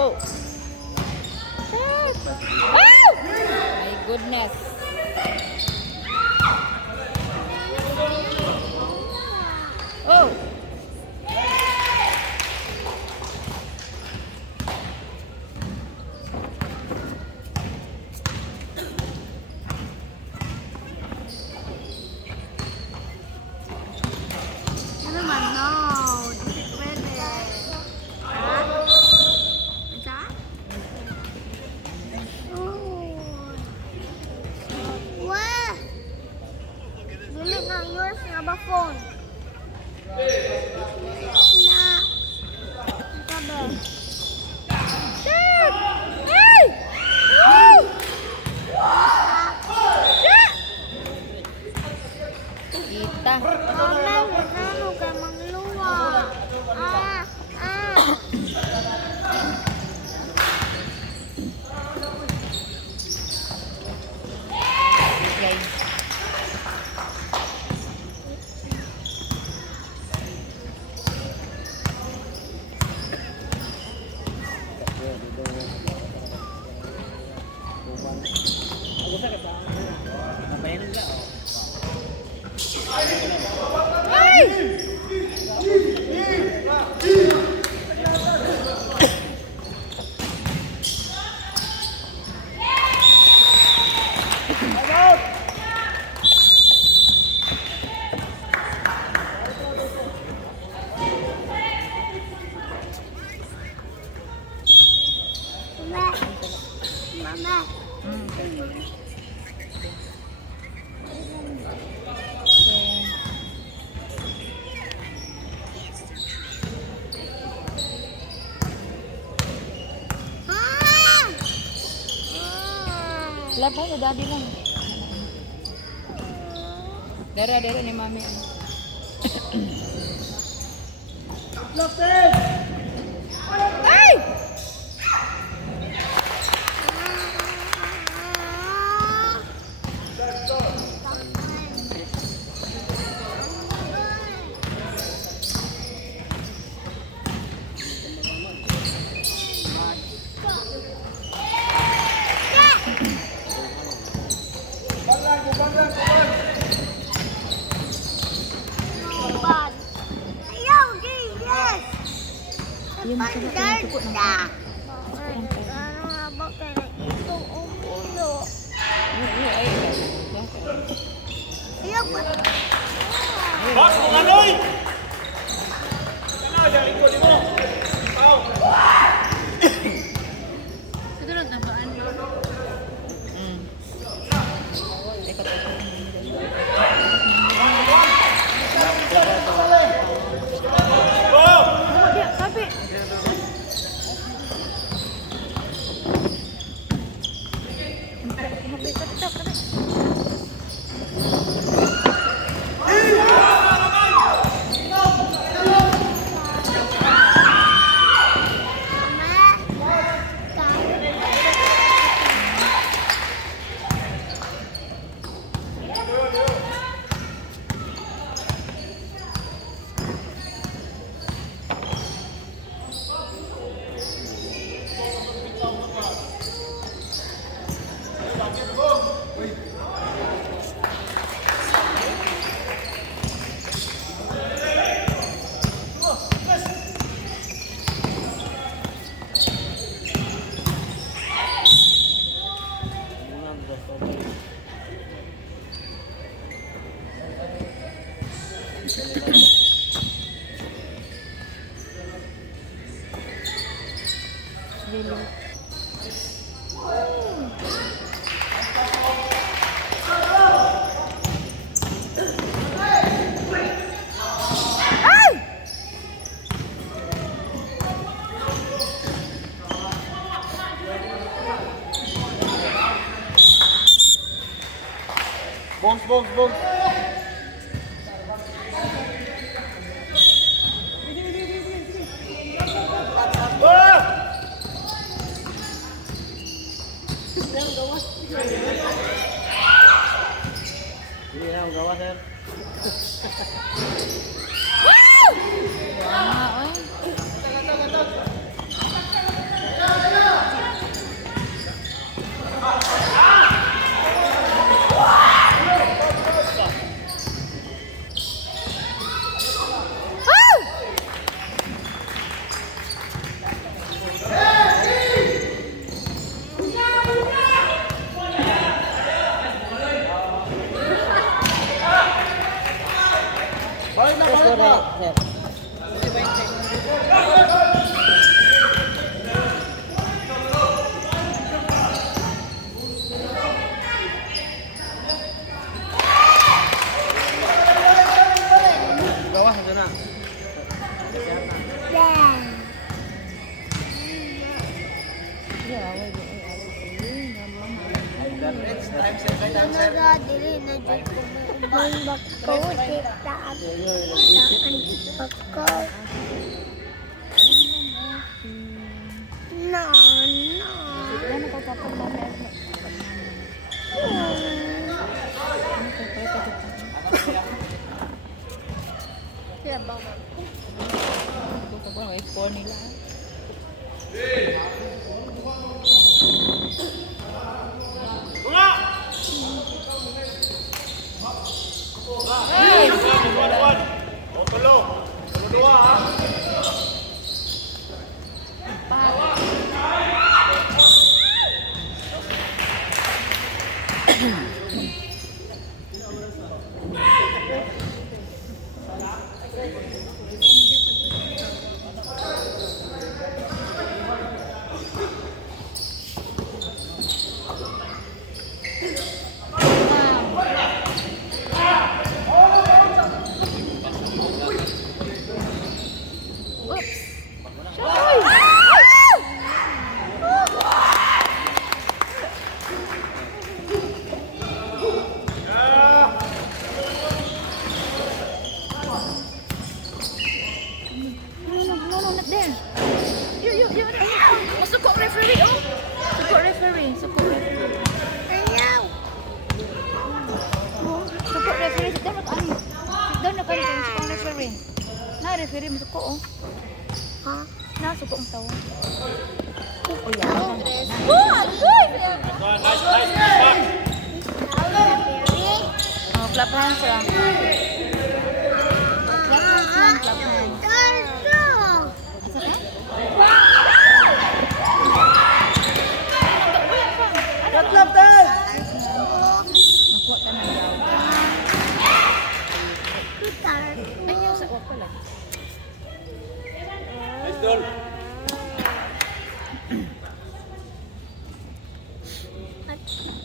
Oh. Oh! My goodness. Oh. Ano man, no. Hindi pwede. Ha? Asa? Oh. Wah! Dili na yours nga ba phone? Na. Ito ba? Shit! Hey! Oh! Shit! Kita. Mama, ano ka mangluwa? Ah! Ah! Guys. Mama. Ah! Laban sa daddy lang. Dara ni mami. Ay! Bad. Ayaw, yes. Pandar na. Ano nga ba kaya itong ulo? Ayaw ba? Bos, kungaloy! Kana, dali ko mo. Aw. Ito lang tabaan. Bones, bones, bones. Hindi na ang gawa, sir. Ah, oy. Balik na, balik na. Gawa, ito na. Yeah. Yeah, away, Talaga, dili na dyan ko may ubang bako. Kita ang bako. No, no. Ano ko papag mami? Kaya bawal. Ito ko ba? May score nila. Bunga! Hey! One. O, tulo. Tulo-dua, ha? No, not there. You. Suko referee, oh. Suko referee. Ayaw. Suko referee. Sit down na kani. Suko referee. Na referee mo suko, oh. Ha? Na suko ang tawo. Oh, Ayaw. Nice, nice. Back. Oh, clap hands lang. Clap hands lang, clap hands. Asa ka? Clap, tayo! Nakuha ka na daw. Ayaw sa wako lang. Nice goal.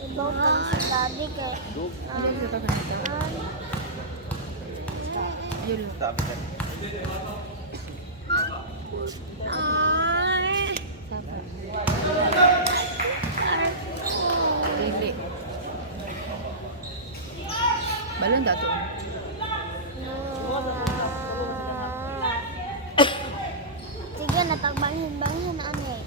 Ibaw pa si daddy kay Ayaw ka ganito. Ayaw lang. Sapa. Dili. Balon dato. Sige, natagbalhin-balhin na ano eh.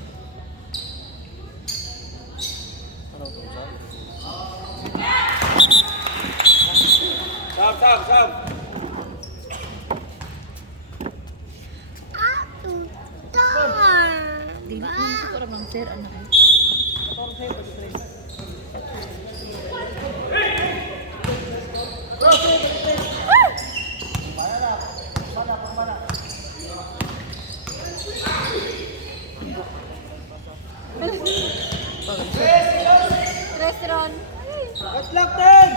Sam. Tutar! Dili man sa ko lang sir ano eh. Restaurant. Clap, ten!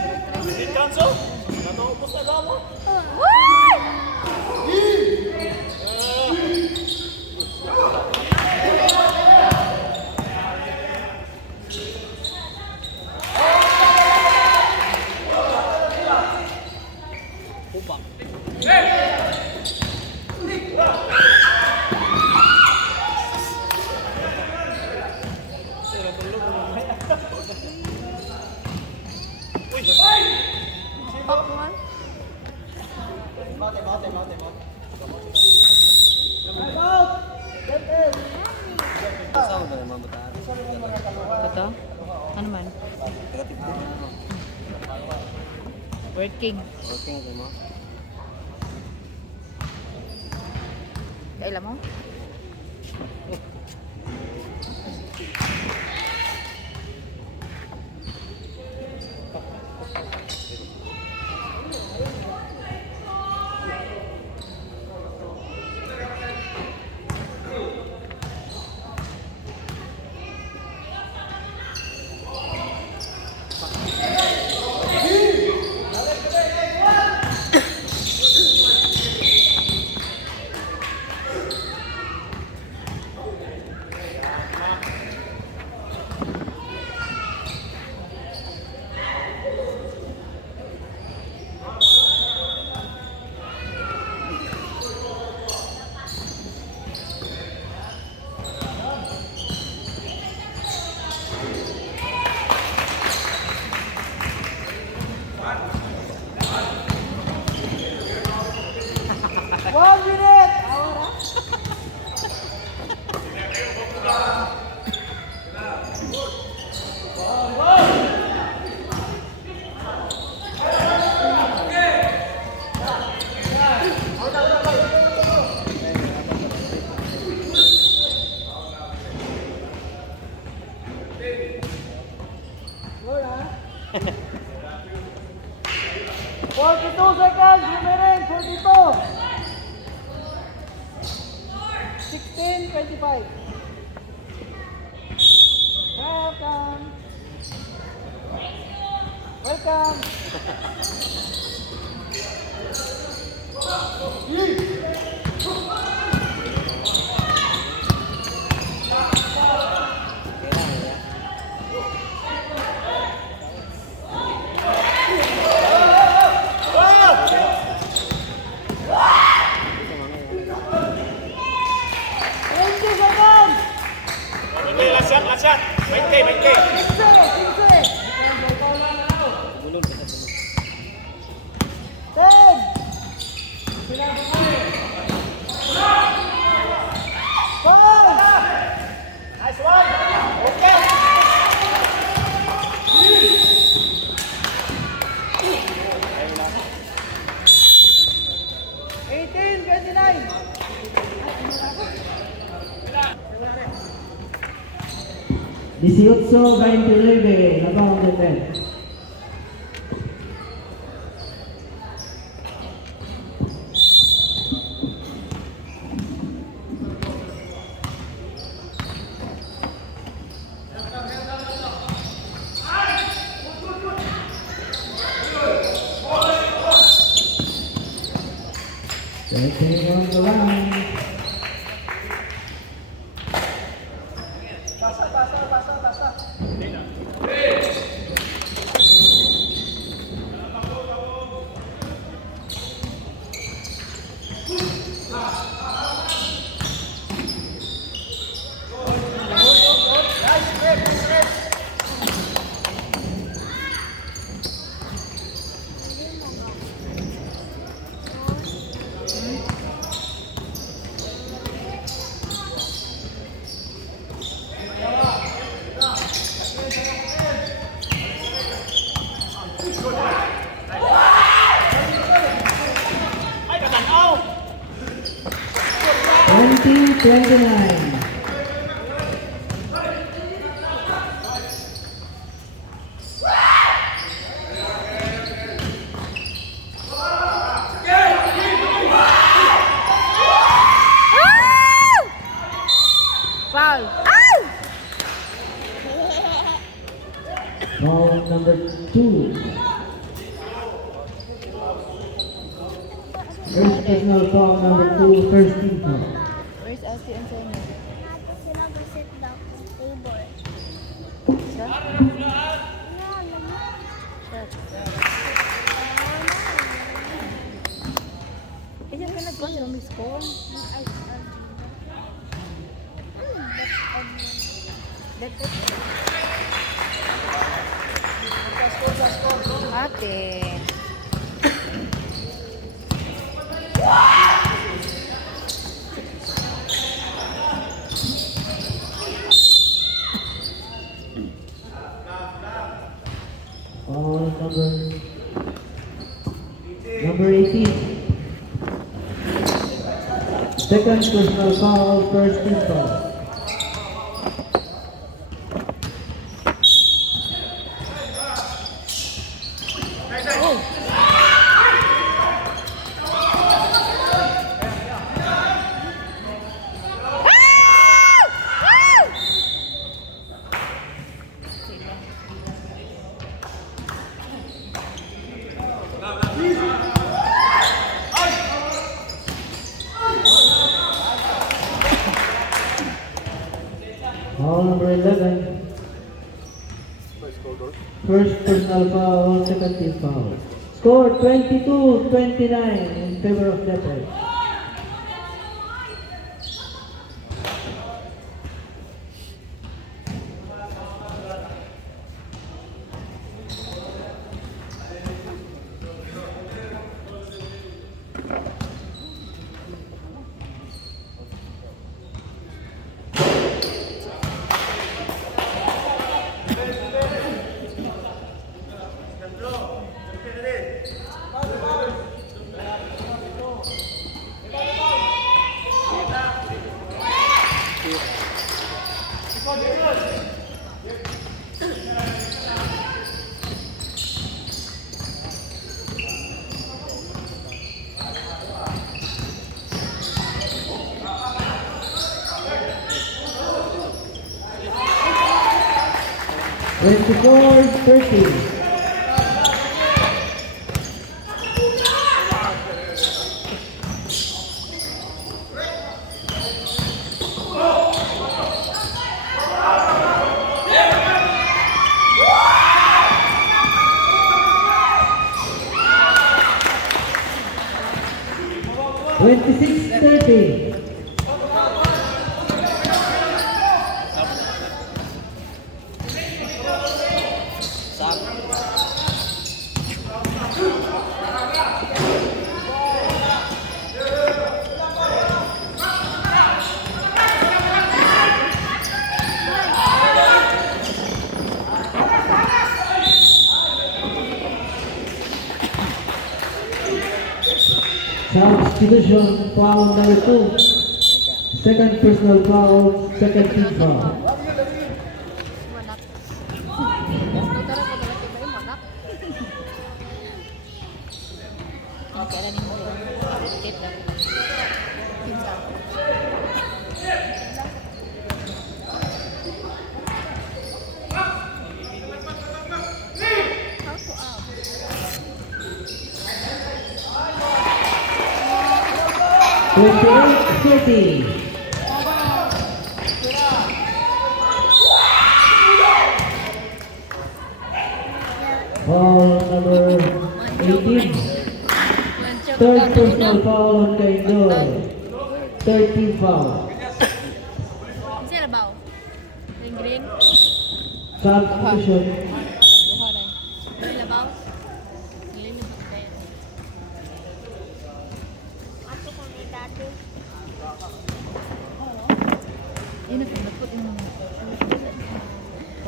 Hindi cancel? Natapos na gamot? Uy! Pakwan. Ito? Ano man? Working. Kailan mo? Last shot. 20. Nice one. Okay. Dieciocho 29, la vamos a meter. Setting on the line. Ay, katanaw! 20-29. Foul. Foul number 2. First personal foul number 2, first team foul. Where's Elsie and Sonia? Sila go sit down on table. Siya? Siya? Kaya ka nag-call yung miss ko. That's it. Ate. Foul number 18. Second personal foul, first team foul. Foul number 11. First personal foul, second team foul. Score 22-29 in favor of Leopard. Twenty-four 30. Twenty-six 30. Substitution, foul number 2. Second personal foul, second team foul. Kailan mo tip lang. Twenty-eight 30. Foul number 18. Third personal foul on Kaindor. Third team foul. Sino ba? Ring-ring? Substitution. Duha na. Sino ba? Nililimot kayo. Ato ko ni dati. Yun ang pinapot yung mga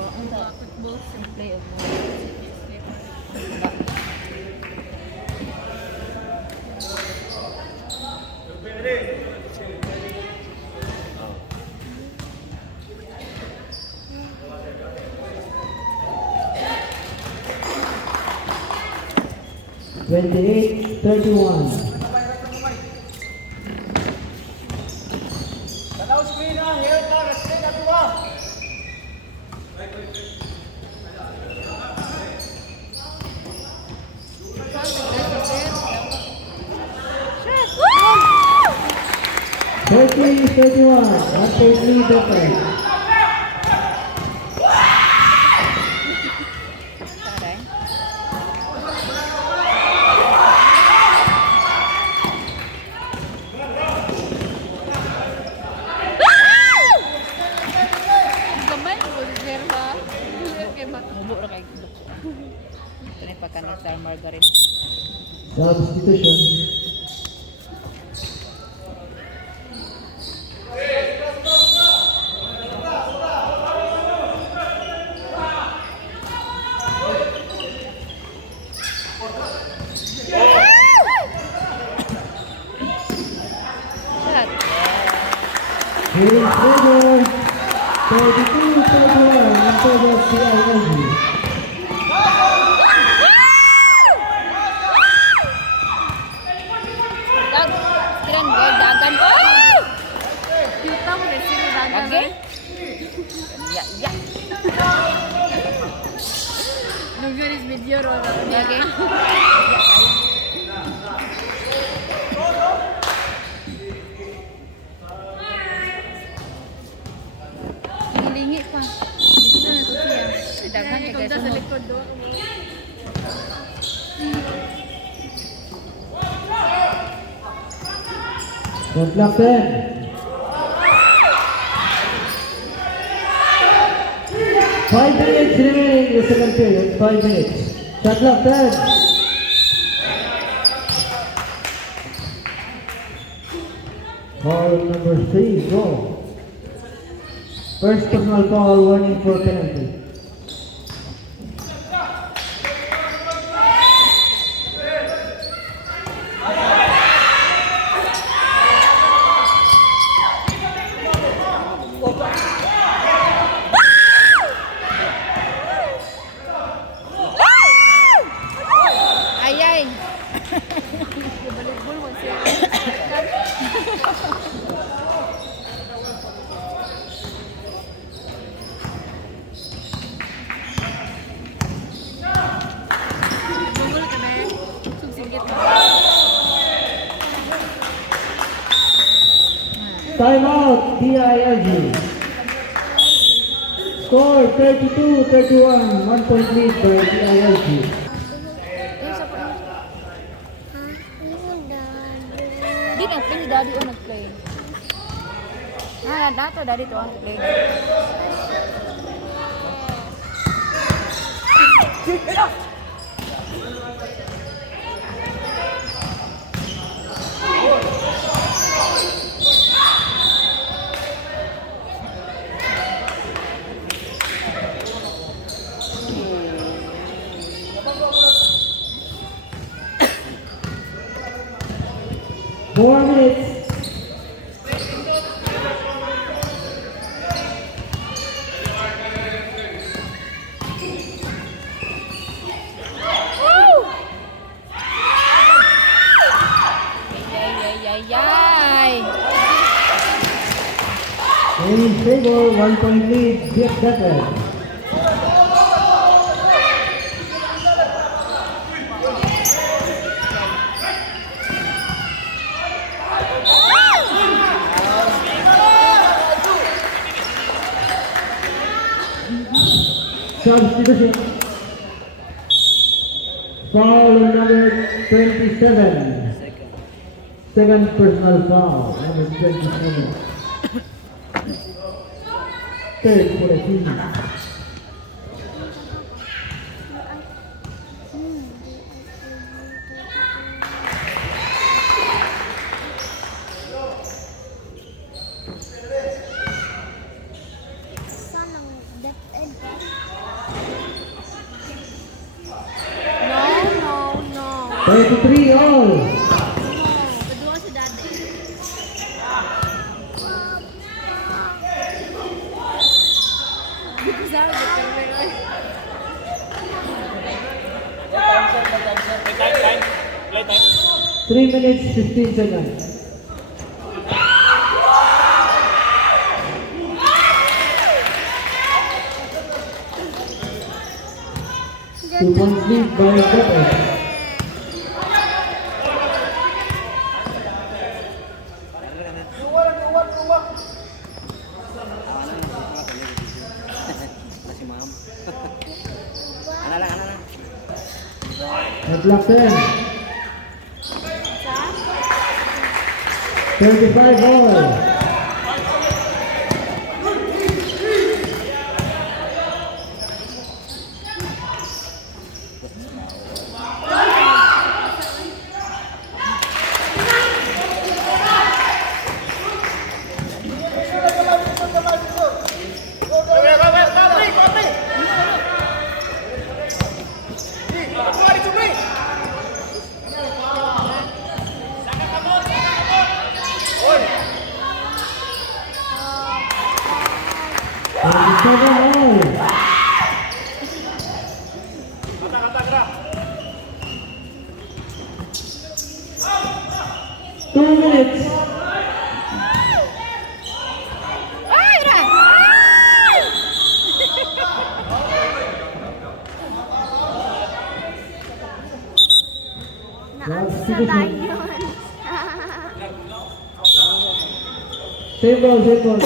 ang football sa play of Twenty-eight 31. Tanaw screen na, here ka, screen na tuwa. Thirty 31. After 3 different. Taray. Gamay ko reserva. Kay matubo ra kay duko. Ito na pagka Star Margaret. Substitution. TILG. Keren gue dagan. Oh! Kita mo rin sila dagan. Oke. Iya, iya. Nunggu this video ro. Oke. Lingi pa. Dito na ito siya. Dagan Kaya kay ikaw sa guys. likod do. Shot clock 10. 5 minutes remaining in the second period. 5 minutes. Shot clock 10. Foul number 3, go. First personal foul, warning for penalty. Ay ay. Volleyball mo siya. Bungol ka na. Sugsingit mo. Timeout, DILG. Score 32-31, 1 point lead by DILG. Di nag-play daddy o nag-play. Ah, dato daddy to ang play. Four minutes. Ay ay ay ay. In favor, 1 point lead, Jeff Decker. Substitution. Foul number 27. Second personal foul, number 27. Third for the team. Sanang DepEd. No. 33 all. Kedua si Dade. Bisa bekerja. 3 minutes, 15 seconds. Two points lead by Decker. At clock 10. 35 all. minutes. Ay, Ray! Naaksabay yun. Same ball, same ball.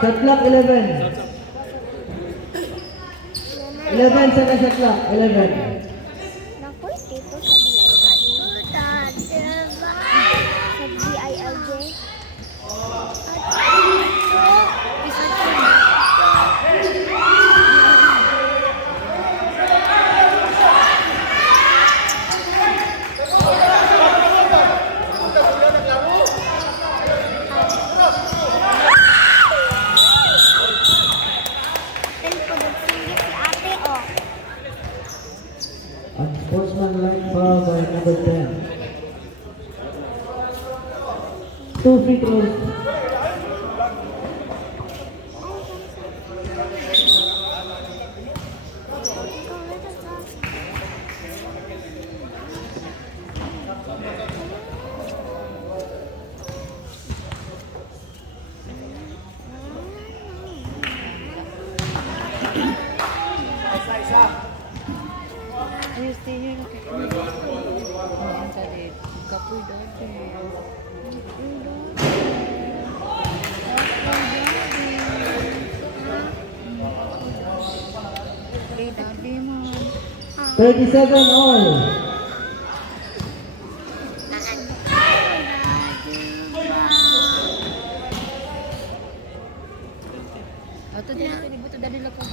Shot clock, 11. 11 sa shot clock, 11. Naku, dito sa DILJ. Sa DILJ. Pinagpudugsinggit si ate, oh. Unsportsmanlike foul by number 10. 2 free throws. You stay here. Kapoy dati. Dati mo. 37 all. Ato din natin ibut dali lang ko.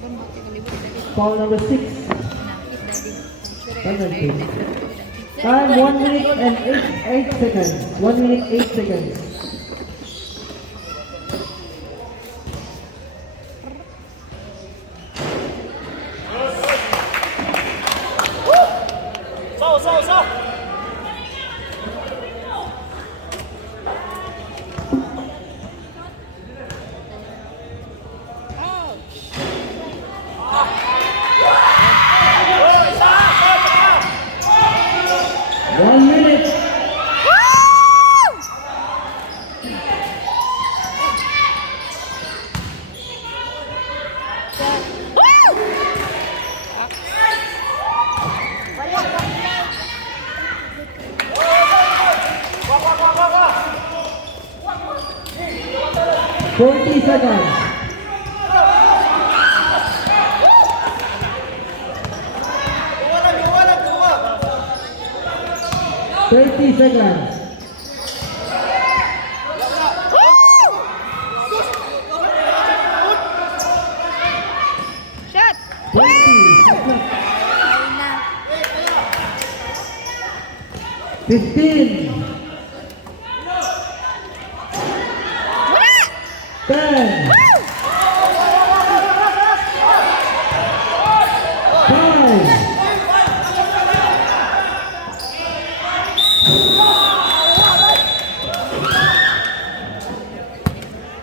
Bambot kalibot dali. Foul number 6. Penalty. Time 1 minute and 8 seconds. 1 minute 8 seconds. So. One minute. Wala. 40 seconds. Dua. 30 seconds. Shot! 20 seconds. 15. 10. 5.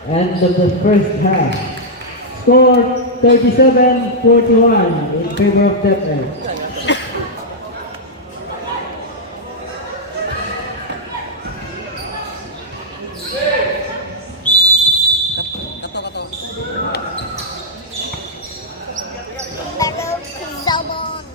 End of the first half. Score 37-41 in favor of DepEd. Battle Salmon.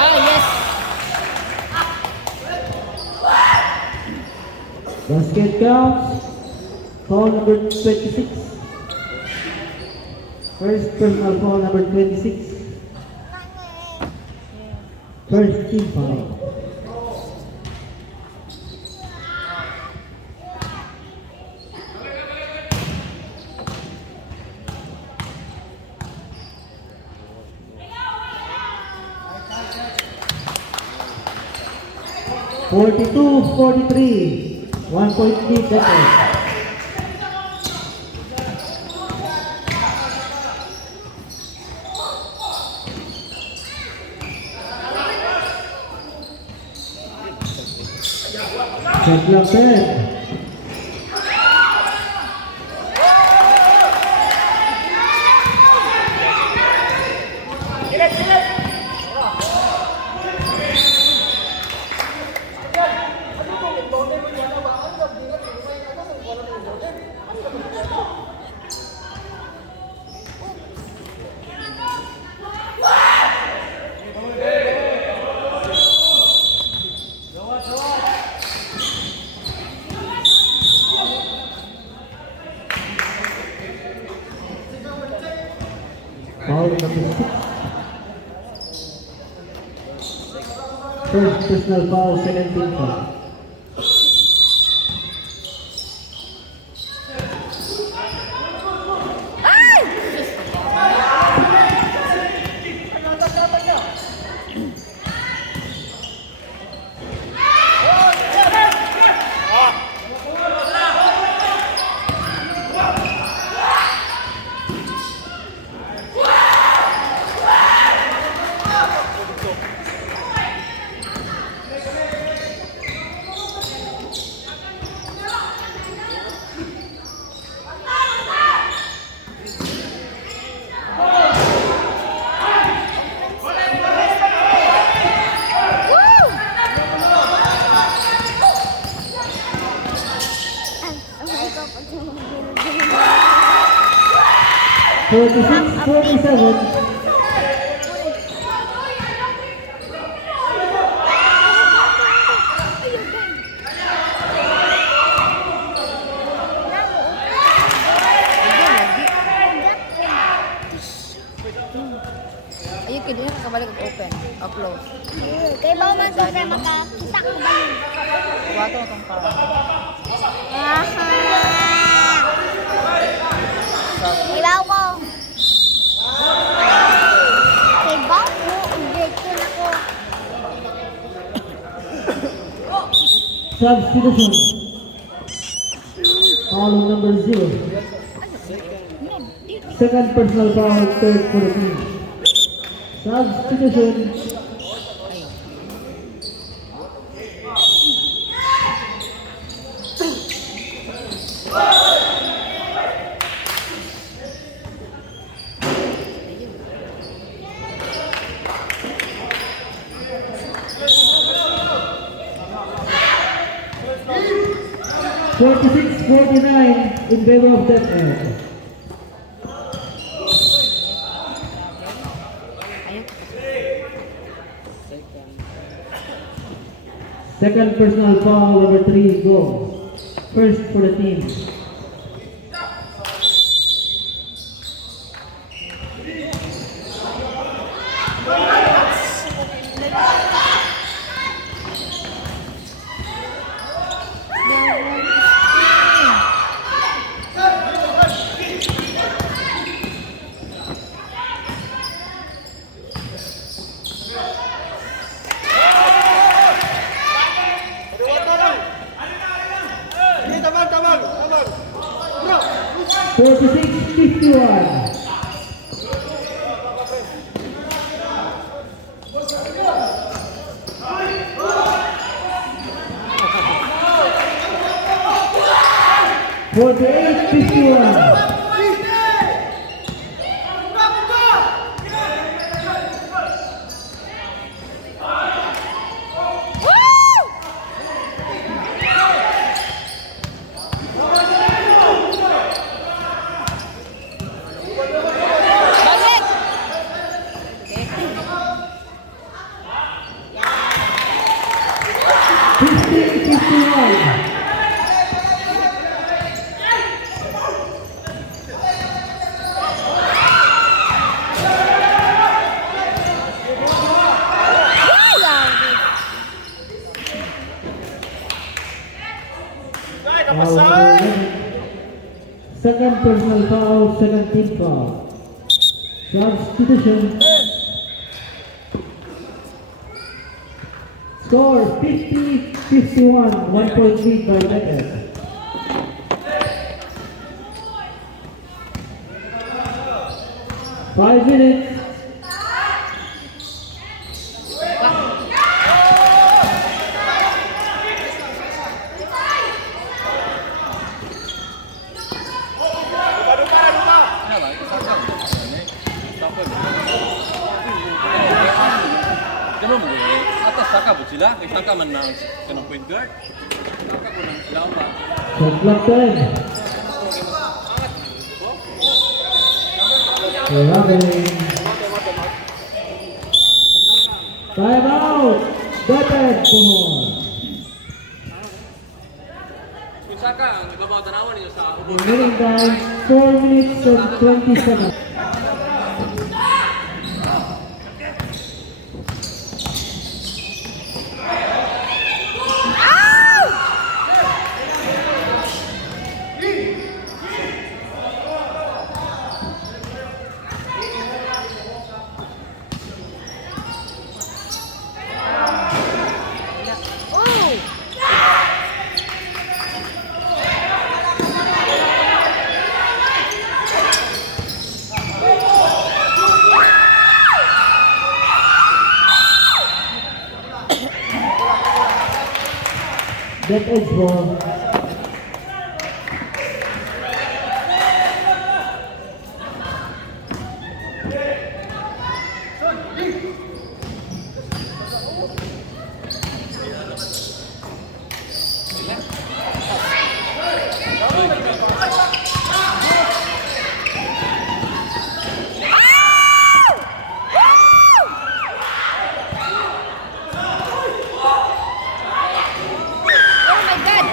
Ah, yes. Basket counts. Foul number 26. First personal foul number 26. First team foul. 42-43. 1 point lead, DepEd. Set lang, set. Foul number 6. First personal foul, second team foul. Ay, 46-47. Ayun, kaya din kabalik open. Close. kay ba man sa sa makakita ko ba yun? Wato itong para. Aha! Ilaw ko. Kay ba ko, objecto na ko. Substitution. Foul number 0. Second personal foul, third for the team. Substitution. (46-49) in favor of DepEd. Second personal foul, number 3 go. First for the team. Tabag! 46-51. (48-51). Second personal foul, second team foul. Substitution. Score 50-51, 1 point lead by Becker. Five minutes. Kamu mo atas saka po sila, kay saka man na kanang point guard. Saka ko nang lawa. Shot clock time. Rubbing. Time out. Better Bohol. Kung saka ang ibabaw tanawan niyo sa Remaining time 4 minutes and 20 seconds. That edge ball. Oh my God!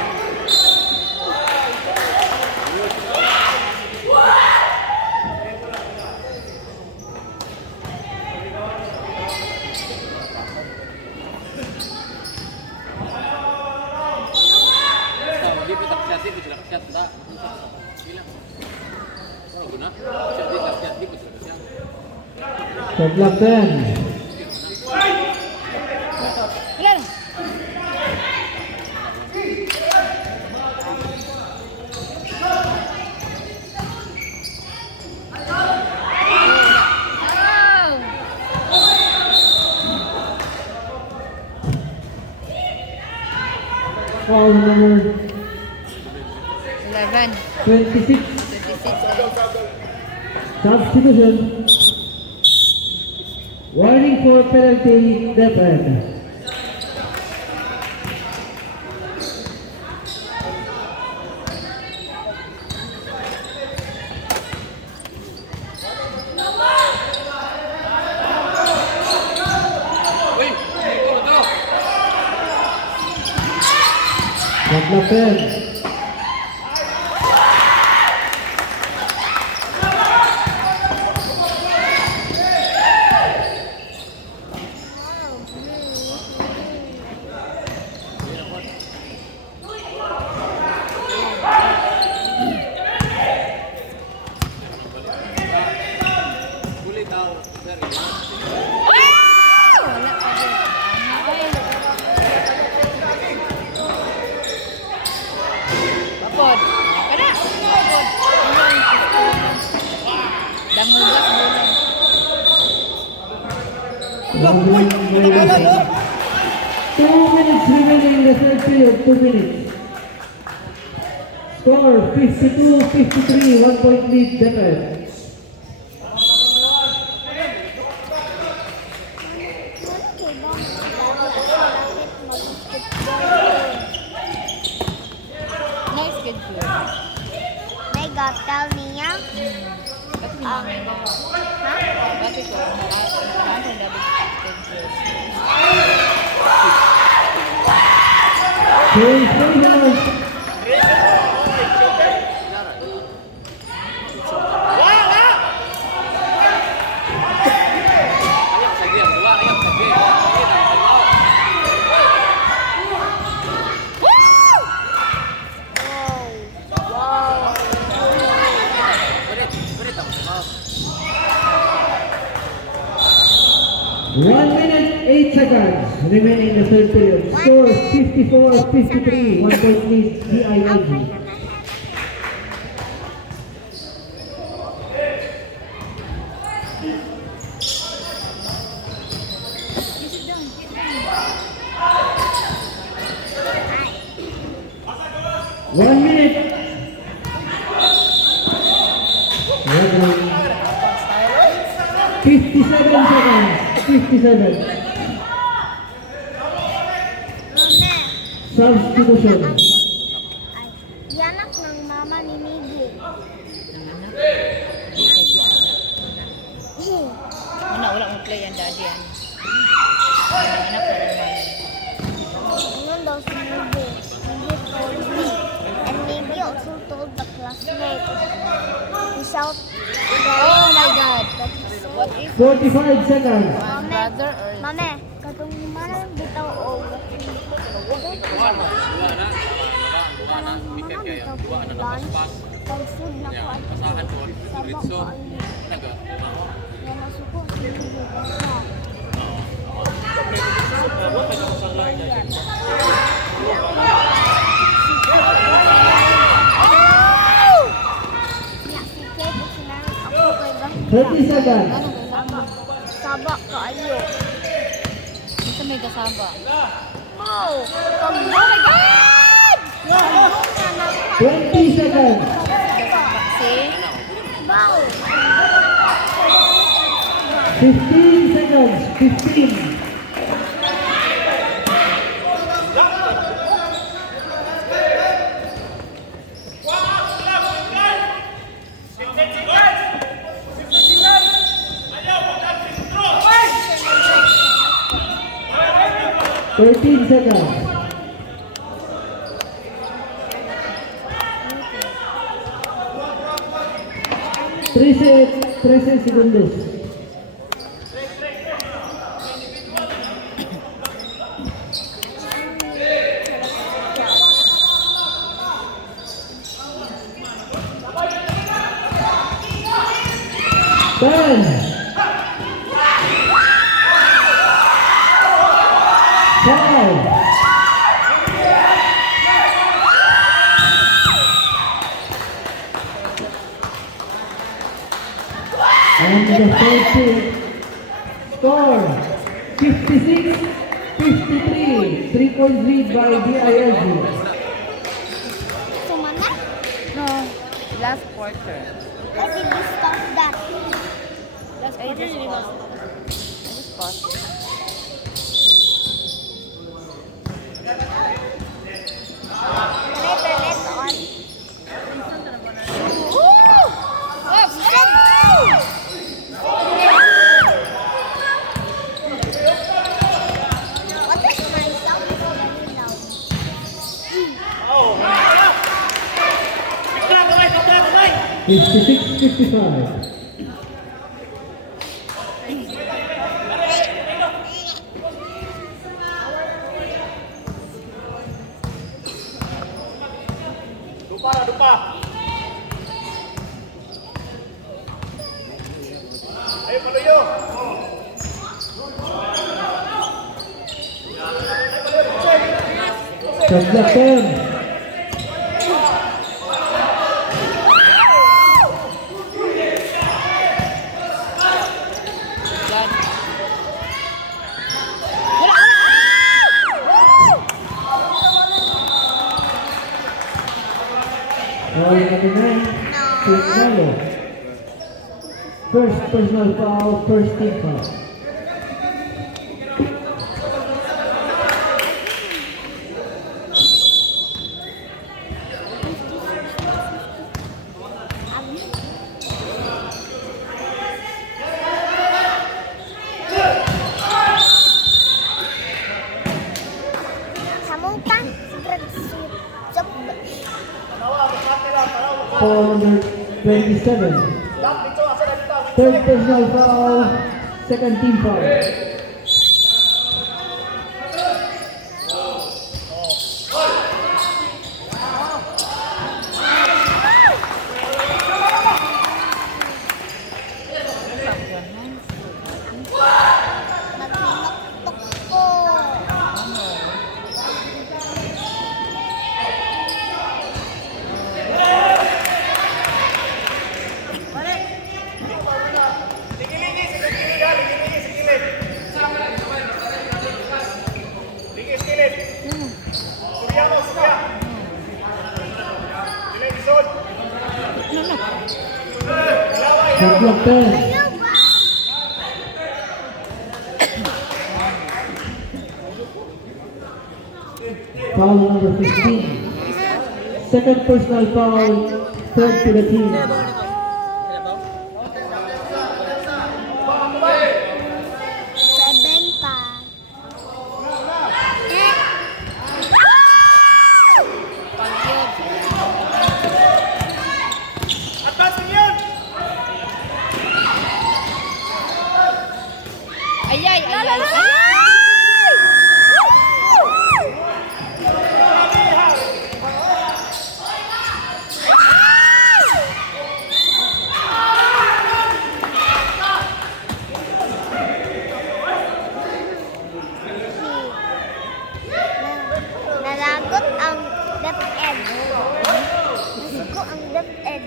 di kita siat di sila siat da. Sila. Ano guna? Siat di siat di sila siat. Shot clock 10. Ilan? Foul number 11. 26. 26. Substitution. Warning for penalty, Depred. Uy, ikaw to. Shot clock 10. Kulit daw. Sir. Wala pa din. Ay. Papod. Kada. Papod. Damugas bulan. Rubbing by Russell. 2 minutes remaining in the third period. 2 minutes. Score 52-53. 1 point lead, Depred. Nice good food. May gataw niya. Kasi namin na. Ha? Bakit ko? Ano na good food? PlayStation. Ayak sagi ang dua, ayak sagi. Wow. Berit ang mau. 1 minute, 8 seconds remaining in the third period. Score 54-53. 1 point lead DILG. One minute. Okay. 57 seconds. 57. Substitution. Ay, anak ng mama ni Miggy. Wala mo play ang daddy yan. Anak na naman. Ngayon daw si Miggy. Miggy told me. And Miggy also told the classmate. He shout. Oh my God. That he said, What if 45 seconds. one brother or Mame, katong mana bitaw o Dua na. Dua na. Mikir kaya dua na napaspas. Pag-food na ko at Pasahan ko. sabak Ritso. ko ay Naga. na nasuko si Miggy. Basta. Ya, si Kate, sinabi ako kay Gahita. 30 seconds. Sabak kaayo. Ito may kasaba. Wow! Oh my God! Wow! 20 seconds. See? Wow! 15 seconds. 15. Thirteen seconds. 13 segundos. Ten. Five. And the third score 56-53. 3-point lead by DILG. Sumana? No. Last quarter. I did you stop that? Last quarter. I just paused it. Turn it on. Woo! Yes, yes. What is my sound very loud? 56-55. Shot clock 10. Foul number 9, Cristiano. First personal foul, first team foul. Samutan, Foul number 27. Third personal foul, second team foul. Shot clock 10. Ayaw ba? Foul number 15. Second personal foul, third to the team. 7 pa. Ay, ay, ay, ay. Nalagot ang DepEd. Nasuko ang DepEd.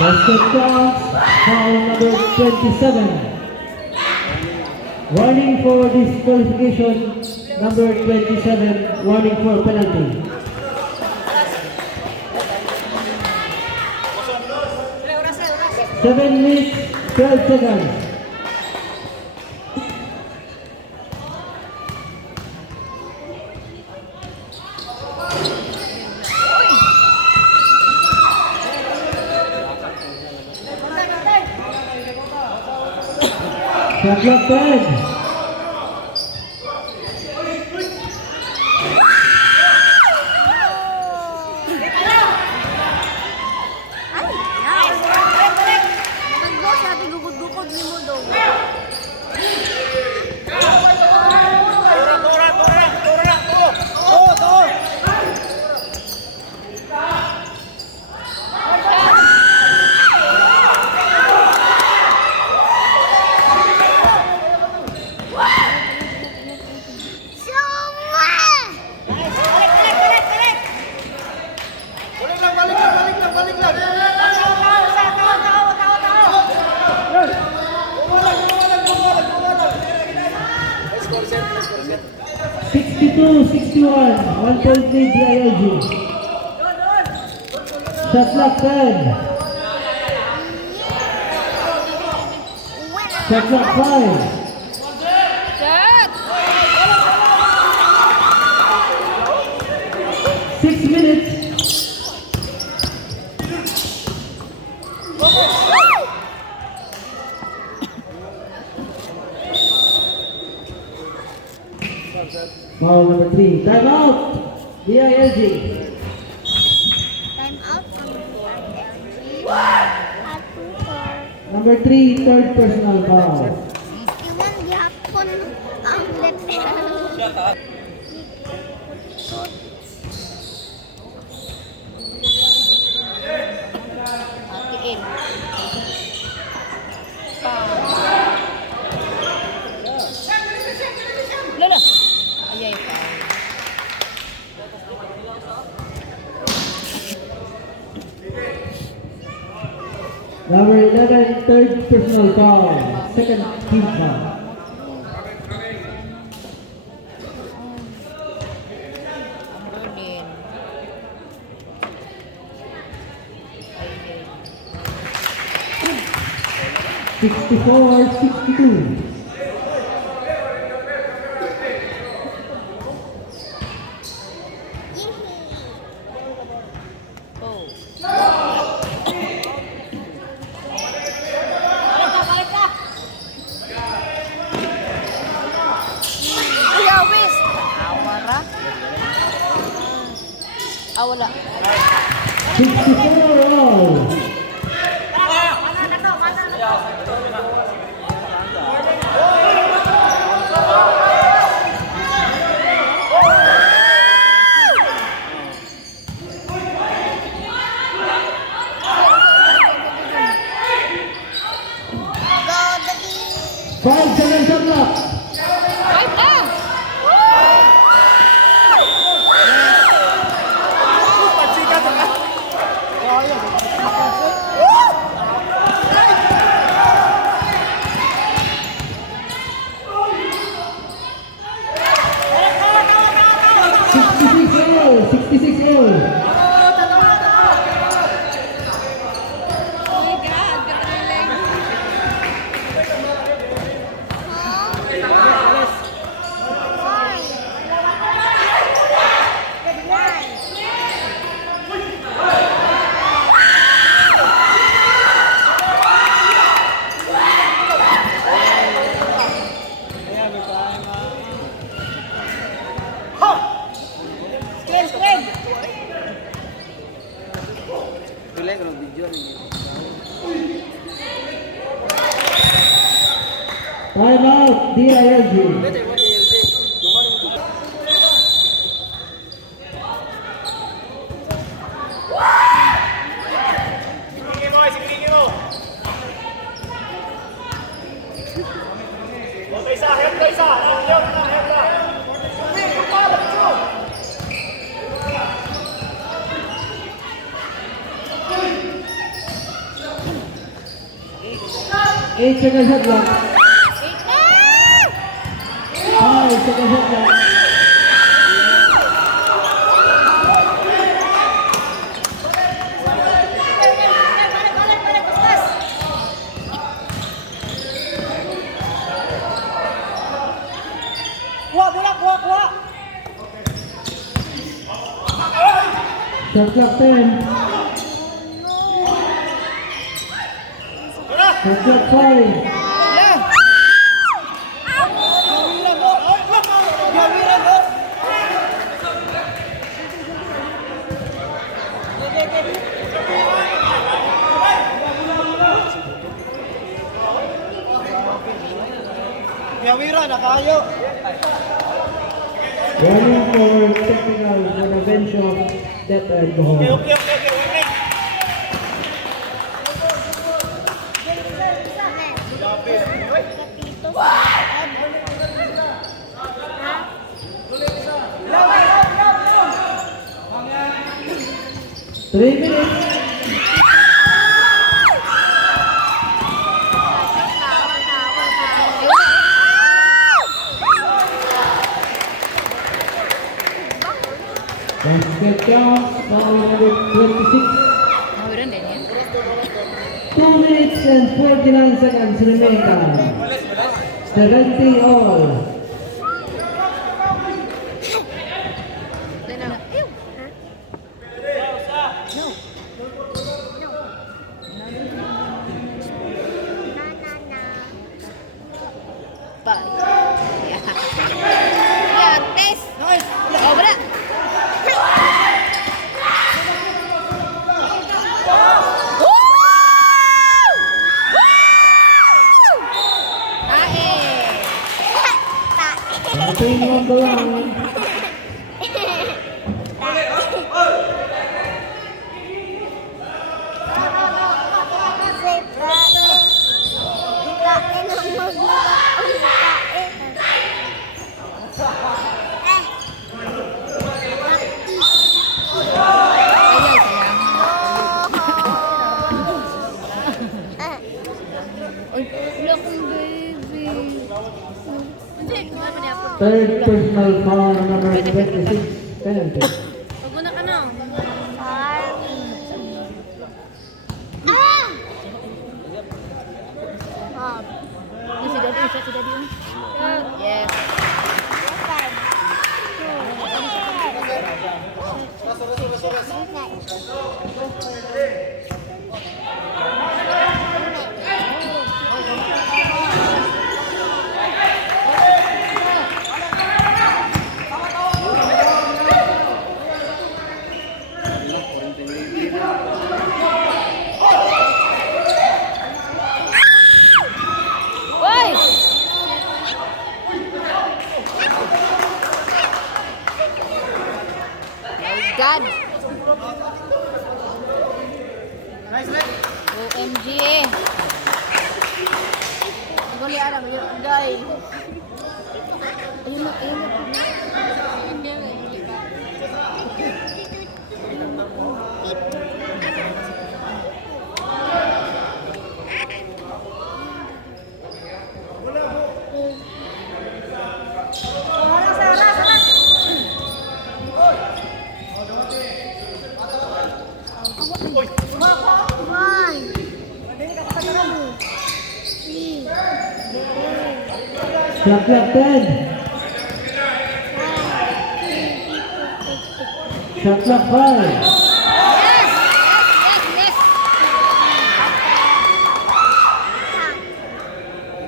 Basket counts, foul number 27. Warning for disqualification, number 27, warning for penalty. Seven minutes, 12 seconds. Shot clock 10. Nag-boss natin gugod-gugod ni mo daw. Set. 62-61, 1 point lead DILG. Shot clock 10. Shot clock 5. Shot! 6 minutes. Foul number 3. Time out. DILG. Time out from LG. At 2-4. Number 3, third personal foul. Iwan gihapon ang DepEd. Hatiin. Lala. Ay, ay, pa. Number 11, third personal foul. Second team foul. Berlin. Ay, ay. 64-62. Oh. Ah, wala. 64 all. Go, Daddy! 5 seconds on clock. Ay, ah! Sixty-six all. Oh my God, katrailing. Pilih kalau video nih. Time out, DILG. Eight seconds shot clock. 5 seconds shot clock. Shot clock 10. Shot clock 5. Yawira na kayo. Running for technical intervention that alcohol. Okay. Kapito sa 3 minutes. Basket counts, foul number 26. Mawiran din yan. 2 minutes and 49 seconds remaining. 70 all. Then, ew. Bye. Yeah. Yeah, test. Nice. Oh, wala. Nothing on the line. Ay, sayang. Ay, wala akong baby. Hindi, kumama niya ako. Third personal foul number 26. Penalty. Pag una ka na. Yung si Daddy, siya si Daddy. Yes. God. Nice, nice. OMG. Guli alam yun, guys. Ayun na, ayun na. One, two, three, Shot clock 10. Shot clock 5. Yes, yes.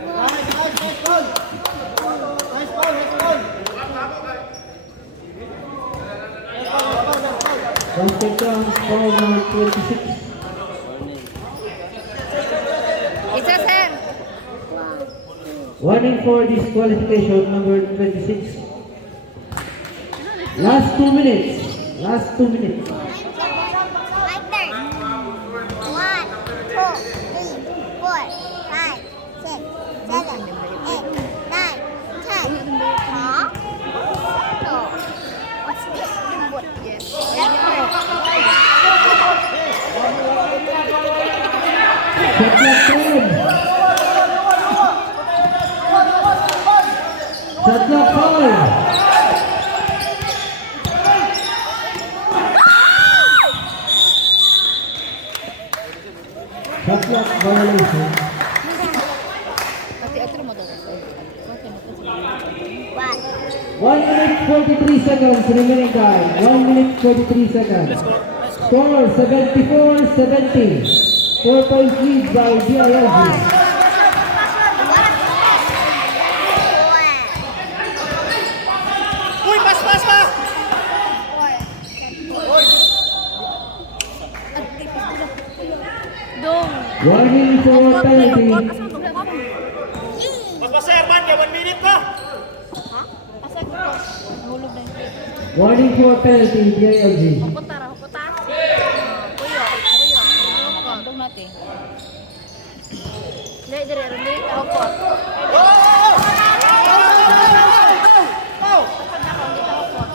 Nice, nice, nice ball. Nice ball, nice ball. Basket counts foul number 26. Isa, sir. Warning for disqualification number 26. Last 2 minutes. Last 2 minutes. my turn. 1, 2, 3, 4, 5, 6, 7, 8, 9, 10. Huh? No. What's this? Yes. Shot clock 10. Shot clock 5. Shot clock violation. Pati atro mo daw. Okay, One. 1 minute 43 seconds remaining time. 1 minute 43 seconds. Score 74-70. 4 points lead by DILG. Uy, pas, pas, pas. Dong. Warning for penalty. Pas, pas, sir, man. Kaya 1 minute pa. Asa ko? Hulog na yung Warning for penalty DILG. Hukutara, hukuta. Kuyo, kuyo. Nakandong natin. Dili, dili, dili. Hukut.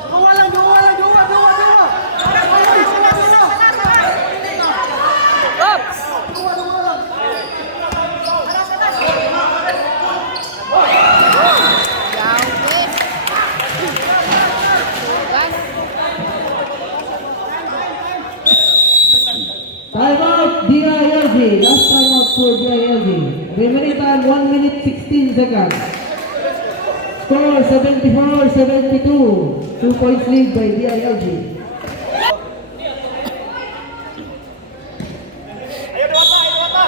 Dua lang, dua lang, dua, dua, dua. Oops! Yawis! Sugas! Time out DILG. Last time out for DILG. Remaining time 1 minute 16 seconds. Score 74-72. 2 points lead by DILG. Ayo, dua pa, ayo, dua pa.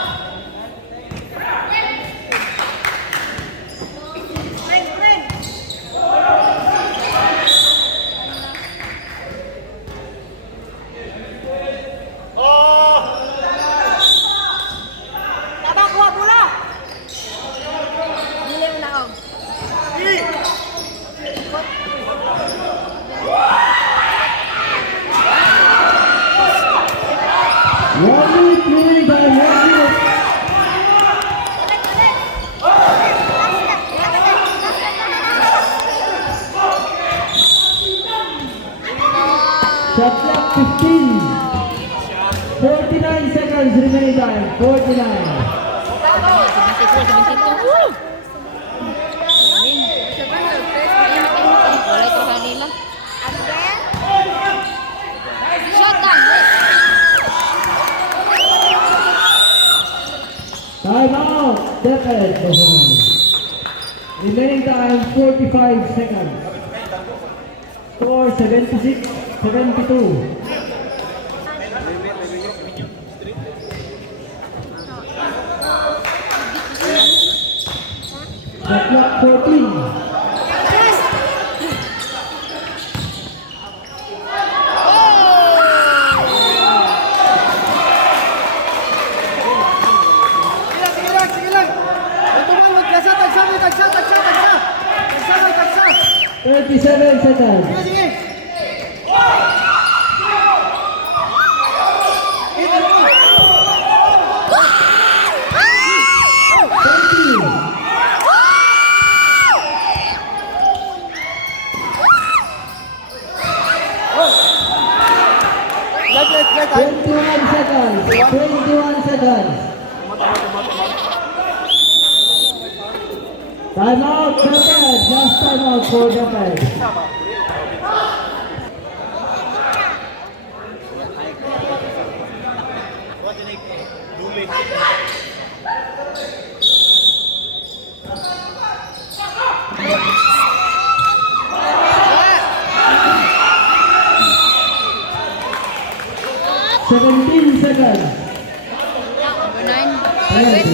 Dili mo na ako. Warning clearing by 1 minute. Shot clock 15. 49 seconds remaining time. 49. 74, 72. Woo! Galing. Wala ito kanila. Shot down. Time out. Defense. Remaining time 45 seconds. Score 76-72. Shot clock 14. Sige lang, sige lang. Ito man, magkasa, tagsa, may tagsa, tagsa, tagsa. Tagsa, may tagsa. 37 seconds. Sige, sige. 21 seconds. 21 seconds. Time out, Japan. Just time out for Japan. Seventeen seconds. Number 9. Penalty.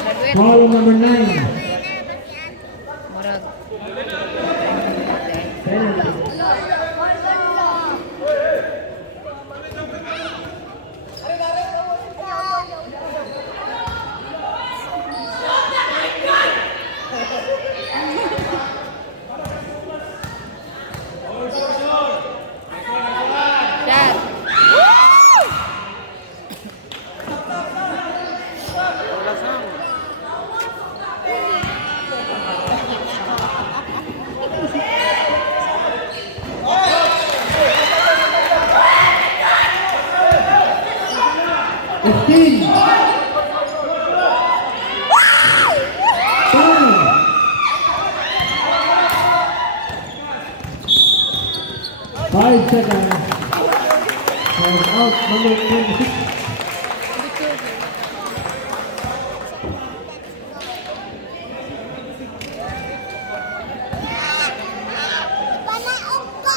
Graduate. Foul number 9. Murag. Penalty. Shot. Fifteen. 10. 5 seconds. Time out number 26. Panaog ka!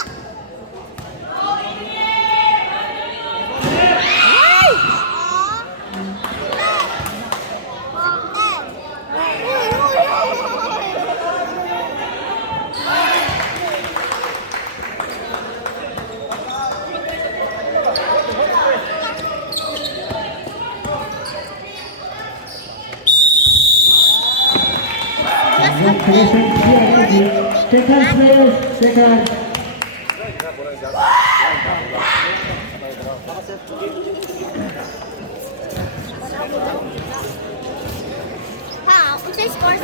Congratulations, DILG. Shake hands, players. Shake hands. Ha, unsa score